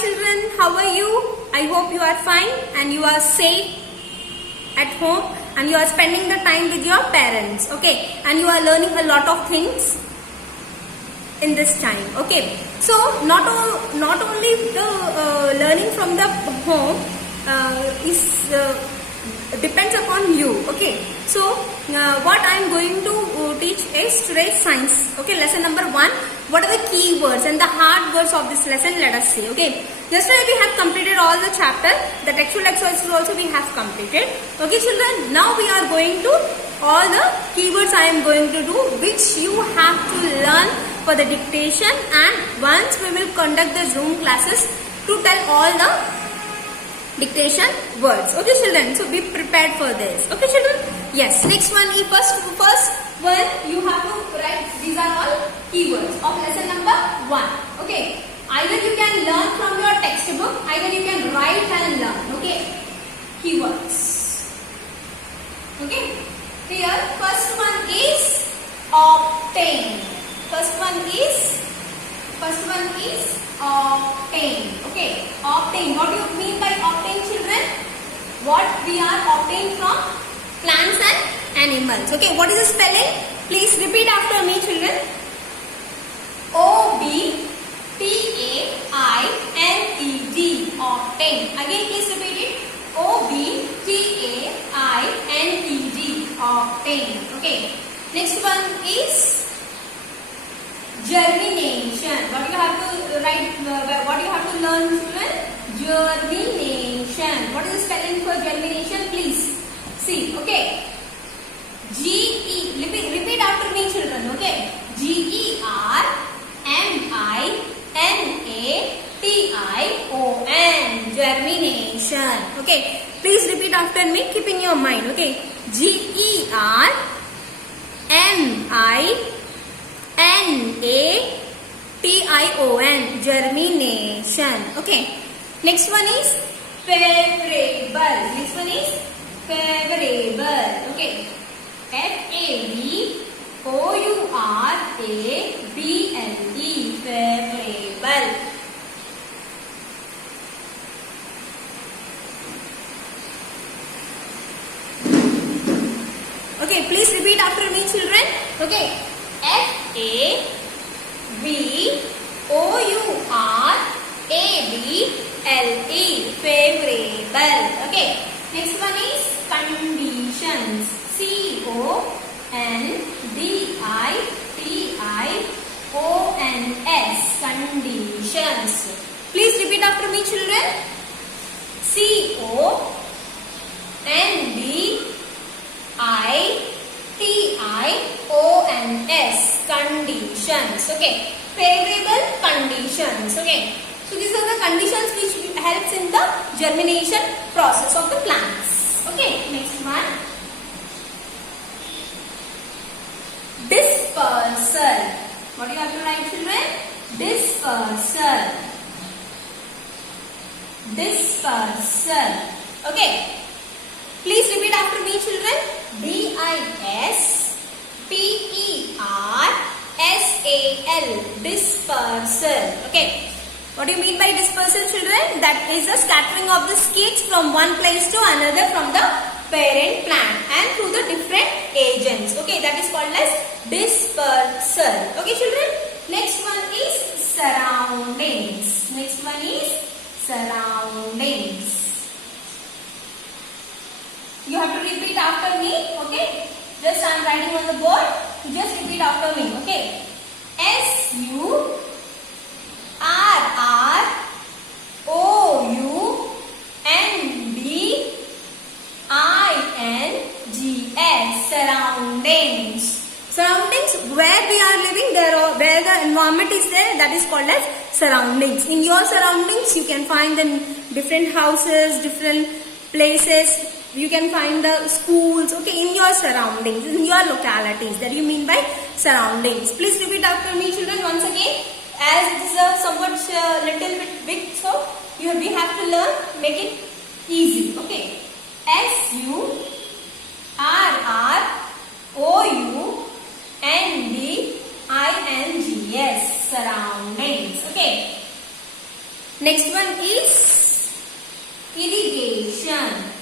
children, how are you? I hope you are fine and you are safe at home and you are spending the time with your parents, okay, and you are learning a lot of things in this time, okay. So not only the learning from the home is depends upon you, okay. So what I am going to teach is today's science, okay, lesson number 1. What are the key words and the hard words of this lesson? Let us see, okay. Yesterday we have completed all the chapter. The textual exercises also we have completed, okay children. Now we are going to all the keywords I am going to do, which you have to learn for the dictation, and once we will conduct the Zoom classes to tell all the dictation words, okay children. So be prepared for this, okay children. Yes, next one is first one you have to write. These are all keywords of lesson number 1, okay. Either you can learn from your textbook, either you can write and learn, okay. Keywords, okay. Here first one is obtain. First one is obtain, okay. Obtain. What do you mean by obtain, children? What we are obtain from plants and animals, okay. What is the spelling? Please repeat after me, children. O-B-T-A-I-N-E-D, obtain. Again please repeat it. O-B-T-A-I-N-E-D, obtain, okay. Next one is germination. What you have to write, what you have to learn, children? Germination. What is the spelling for germination? Please see, okay. Repeat after me, children, okay. Germination, germination, okay. Please repeat after me, keep in your mind, okay. Germination, germination, okay. Next one is favorable. Next one is favorable, okay. F-A-V-O-U-R-A-B-L-E, favorable. Okay, please repeat after me, children. Okay, F-A-V-O-U-R-A-B-L-E, favorable. Okay, next one is conditions. C-O-N-D-I-T-I-O-N-S, conditions. Please repeat after me, children. C-O-N-D-I-T-I-O-N-S, conditions, okay. Favorable conditions, okay. So these are the conditions which helps in the germination process of the plants, okay. Next one, dispersal. What do you have to write, children? Dispersal, dispersal, okay. Please repeat after me, children. D-I-S-P-E-R-S-A-L, dispersal, okay. What do you mean by dispersal, children? That is the scattering of the seeds from one place to another from the parent plant and through the different agents, okay. That is called as dispersal, okay children. Next one is surroundings. Next one is surroundings. You have to repeat after me, okay. Just I am writing on the board. You just repeat after me, okay. S-U-R-R-O-U-N-D-I-N-G-S, surroundings. Surroundings, where we are living, where the environment is there, that is called as surroundings. In your surroundings, you can find the different houses, different places. You can find the schools, okay, in your surroundings, in your localities. That you mean by surroundings. Please repeat after me, children, once again. As it is a somewhat little bit big, so we have to learn, make it easy, okay. S-U-R-R-O-U-N-D-I-N-G-S, surroundings, okay. Next one is irrigation.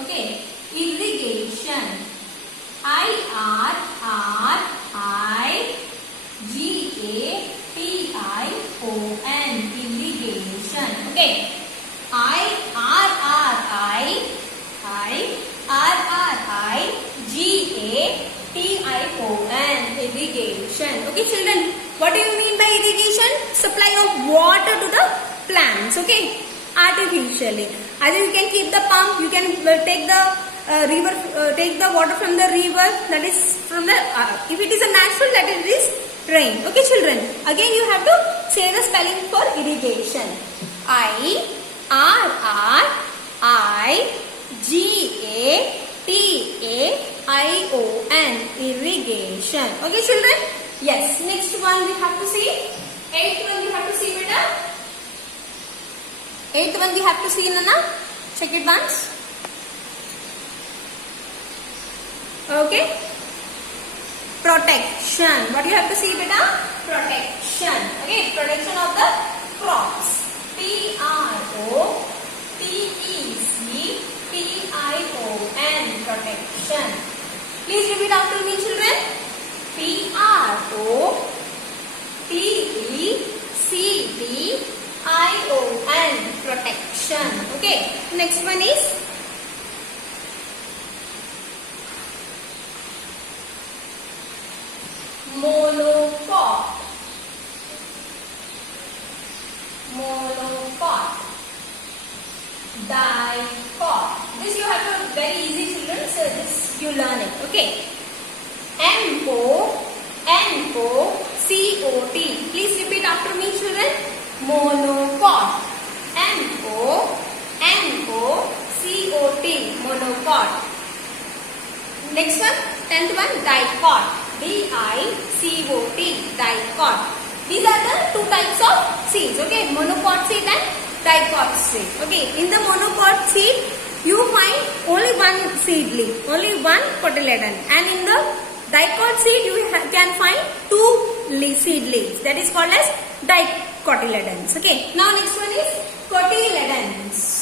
Okay, irrigation. IRRIGATION. Irrigation. Okay. IRRIGATION. Irrigation. Okay, children. What do you mean by irrigation? Supply of water to the plants. Okay, artificially. Either you can keep the pump. You can take the river. Take the water from the river. That is from the. If it is a natural, that it is rain. Okay, children. Again, you have to say the spelling for irrigation. IRRIGATAION. Irrigation. Okay, children. Yes. Next one we have to see. Eighth one you have to see, beta. Eighth one you have to see, Nana. Check it once. Okay. Protection. What you have to see, beta? Protection. Okay. Protection of the crops. PROTECTION. Protection. Please repeat after me, children. PROTECTION. Protection. Okay. Next one is monocot. Monocot. Dicot. This you have to very easy, children. So this you learn it. Okay. MONOCOT. Please repeat after me, children. Monocot. MONOCOT. Monocot. Next one, 10th one, dicot. DICOT. Dicot. These are the two types of seeds. Okay, monocot seed and dicot seed. Okay, in the monocot seed, you find only one seed leaf, only one cotyledon, and in the dicot seed, you can find two seed leaves. That is called as dicotyledons. Okay. Now next one is cotyledons.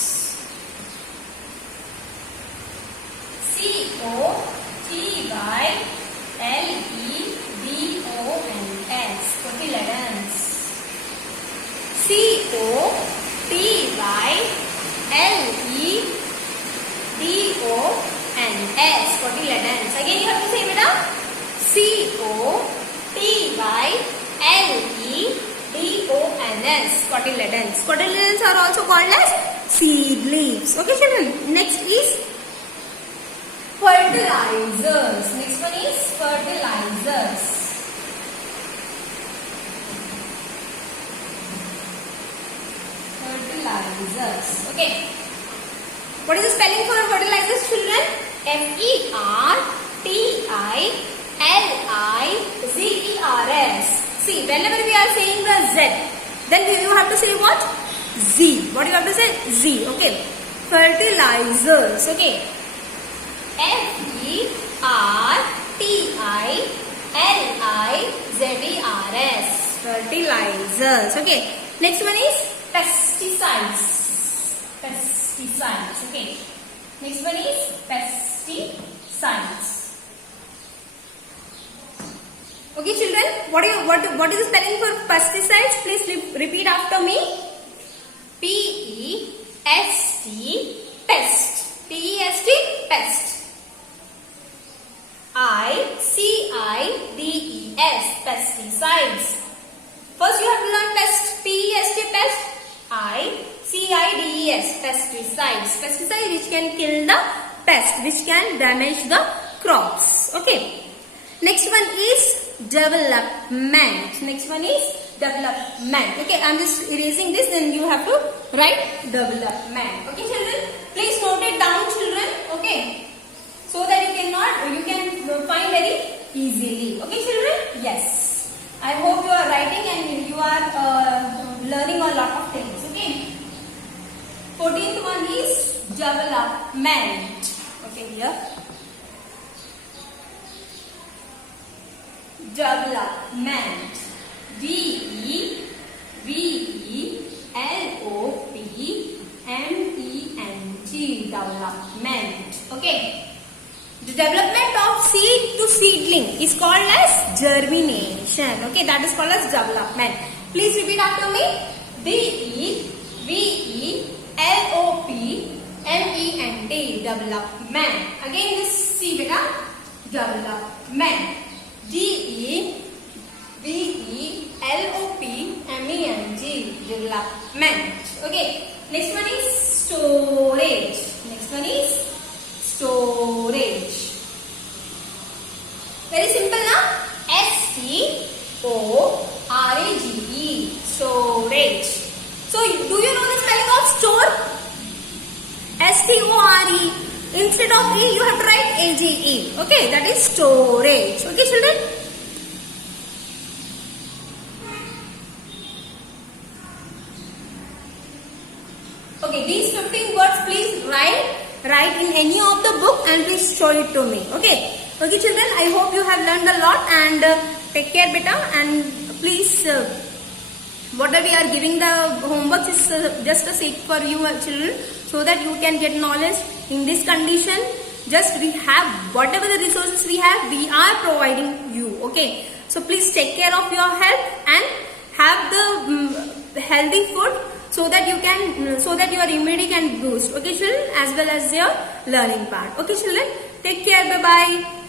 COTYLEDONS. Cotyledons. COTYLEDONS. Cotyledons. Again you have to say, beta. COTYLEDONS. Cotyledons. Cotyledons are also called as seed leaves. Okay, children. Next is fertilizers. Next one is fertilizers. Fertilizers. Okay. What is the spelling for fertilizers, children? FERTILIZERS. See, whenever we are saying the Z, then you have to say what? Z. What you have to say? Z. Okay. Fertilizers. Okay. FERTILIZERS. Fertilizers. Okay. Next one is pesticides. Pesticides. Okay. Next one is pesticides. Okay, children. What is the spelling for pesticides? Please repeat after me. PEST. Pest. PEST. Pest. ICIDES. Pesticides. First you have to learn pest. PEST. Pest. ICIDES. Pesticides. Pesticide which can kill the pest, which can damage the crops. Okay. Next one is development. Next one is development. Okay, I am just erasing this, then you have to write development. Okay, children. Please note it down, children. Okay, so that you can find very easily. Okay, children. Yes. I hope you are writing and you are learning a lot of things. Okay. 14th one is development. Okay, here. Development. DEVELOPMENT. development. Okay. The development of seed to seedling is called as germination. Okay, that is called as development. Please repeat after me. DEVELOPMENT. Development. Again, this C beta. Development. DEVELOPMENT. Development. Okay. Next one is storage. Next one is storage. Very simple now. STORAGE. Storage. So do you know the spelling of store? STORE. Instead of E you have to write AGE. Okay, that is storage. Okay children. Okay, these 15 words please write in any of the book and please show it to me. Okay. Okay children, I hope you have learned a lot and take care beta, and please whatever we are giving the homework is just a sake for you children, so that you can get knowledge in this condition. Just we have whatever the resources we have, we are providing you. Okay. So please take care of your health and have the healthy food, so that you can, so that your immunity can boost. Okay children, as well as your learning part. Okay children, take care. Bye bye.